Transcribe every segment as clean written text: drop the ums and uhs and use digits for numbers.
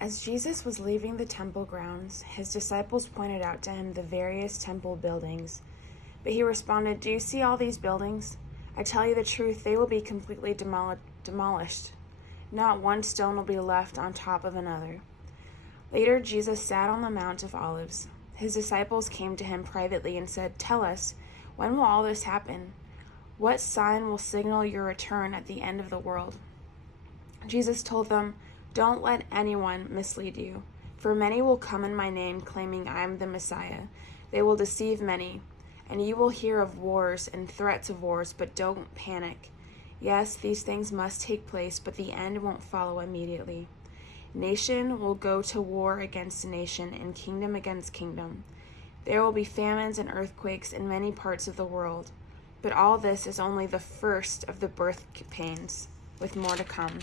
As Jesus was leaving the temple grounds, his disciples pointed out to him the various temple buildings. But he responded, "Do you see all these buildings? I tell you the truth, they will be completely demolished. Not one stone will be left on top of another." Later, Jesus sat on the Mount of Olives. His disciples came to him privately and said, "Tell us, when will all this happen? What sign will signal your return at the end of the world?" Jesus told them, "Don't let anyone mislead you, for many will come in my name claiming I am the Messiah. They will deceive many, and you will hear of wars and threats of wars, but don't panic. Yes, these things must take place, but the end won't follow immediately. Nation will go to war against nation and kingdom against kingdom. There will be famines and earthquakes in many parts of the world, but all this is only the first of the birth pains, with more to come.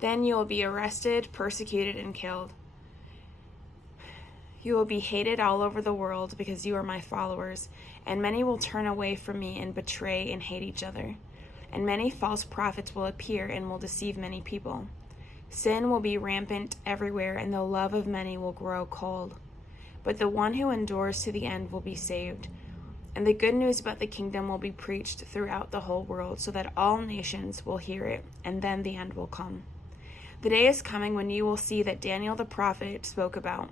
Then you will be arrested, persecuted, and killed. You will be hated all over the world because you are my followers, and many will turn away from me and betray and hate each other. And many false prophets will appear and will deceive many people. Sin will be rampant everywhere, and the love of many will grow cold. But the one who endures to the end will be saved. And the good news about the kingdom will be preached throughout the whole world, so that all nations will hear it, and then the end will come. The day is coming when you will see that Daniel the prophet spoke about,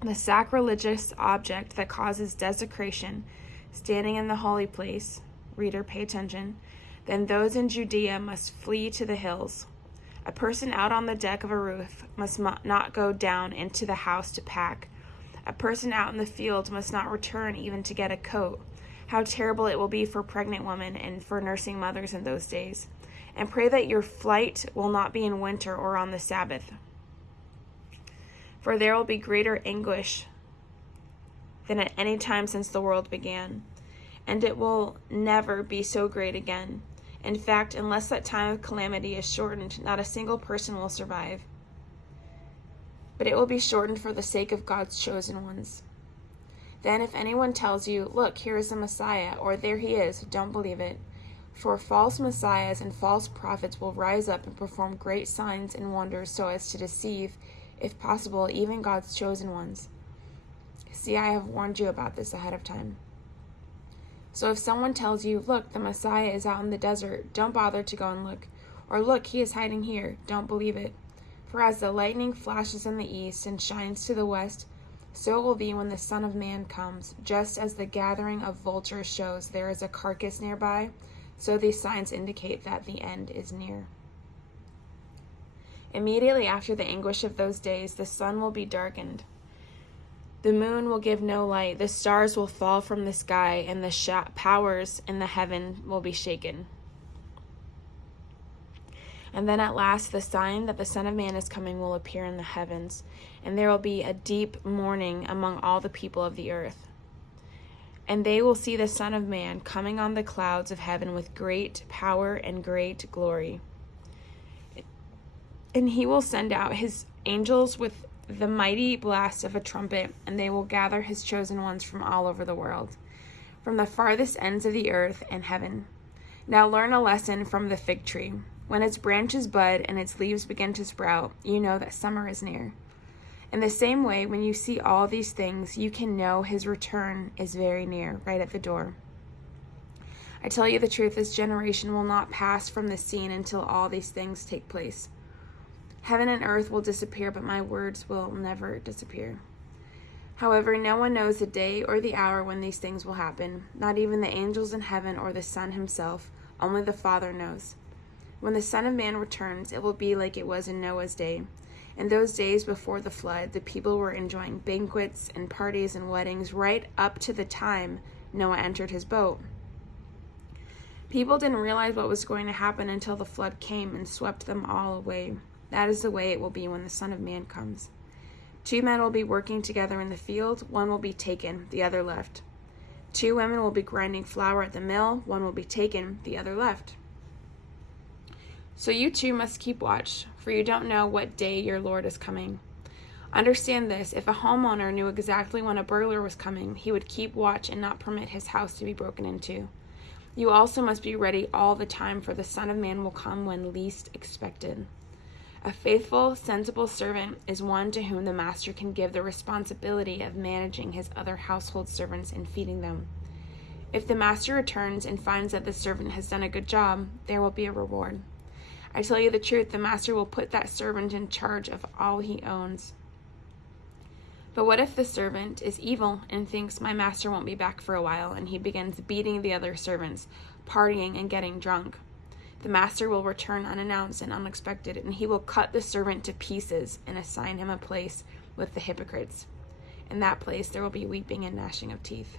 the sacrilegious object that causes desecration, standing in the holy place. Reader, pay attention. Then those in Judea must flee to the hills. A person out on the deck of a roof must not go down into the house to pack. A person out in the field must not return even to get a coat. How terrible it will be for pregnant women and for nursing mothers in those days. And pray that your flight will not be in winter or on the Sabbath. For there will be greater anguish than at any time since the world began. And it will never be so great again. In fact, unless that time of calamity is shortened, not a single person will survive. But it will be shortened for the sake of God's chosen ones. Then if anyone tells you, "Look, here is the Messiah," or "There he is," don't believe it. For false messiahs and false prophets will rise up and perform great signs and wonders so as to deceive, if possible, even God's chosen ones. See, I have warned you about this ahead of time. So if someone tells you, "Look, the Messiah is out in the desert," don't bother to go and look. Or, "Look, he is hiding here," don't believe it. For as the lightning flashes in the east and shines to the west, so it will be when the Son of Man comes. Just as the gathering of vultures shows there is a carcass nearby, so these signs indicate that the end is near. Immediately after the anguish of those days, the sun will be darkened. The moon will give no light. The stars will fall from the sky, and the powers in the heaven will be shaken. And then at last the sign that the Son of Man is coming will appear in the heavens, and there will be a deep mourning among all the people of the earth. And they will see the Son of Man coming on the clouds of heaven with great power and great glory. And he will send out his angels with the mighty blast of a trumpet, and they will gather his chosen ones from all over the world, from the farthest ends of the earth and heaven. Now learn a lesson from the fig tree. When its branches bud and its leaves begin to sprout, you know that summer is near. In the same way, when you see all these things, you can know his return is very near, right at the door. I tell you the truth, this generation will not pass from the scene until all these things take place. Heaven and earth will disappear, but my words will never disappear. However, no one knows the day or the hour when these things will happen, not even the angels in heaven or the Son himself, only the Father knows. When the Son of Man returns, it will be like it was in Noah's day. In those days before the flood, the people were enjoying banquets and parties and weddings right up to the time Noah entered his boat. People didn't realize what was going to happen until the flood came and swept them all away. That is the way it will be when the Son of Man comes. 2 men will be working together in the field, one will be taken, the other left. 2 women will be grinding flour at the mill, one will be taken, the other left. So you too must keep watch, for you don't know what day your Lord is coming. Understand this, if a homeowner knew exactly when a burglar was coming, he would keep watch and not permit his house to be broken into. You also must be ready all the time, for the Son of Man will come when least expected. A faithful, sensible servant is one to whom the master can give the responsibility of managing his other household servants and feeding them. If the master returns and finds that the servant has done a good job, there will be a reward. I tell you the truth, the master will put that servant in charge of all he owns. But what if the servant is evil and thinks, my master won't be back for a while, and he begins beating the other servants, partying and getting drunk? The master will return unannounced and unexpected, and he will cut the servant to pieces and assign him a place with the hypocrites. In that place there will be weeping and gnashing of teeth.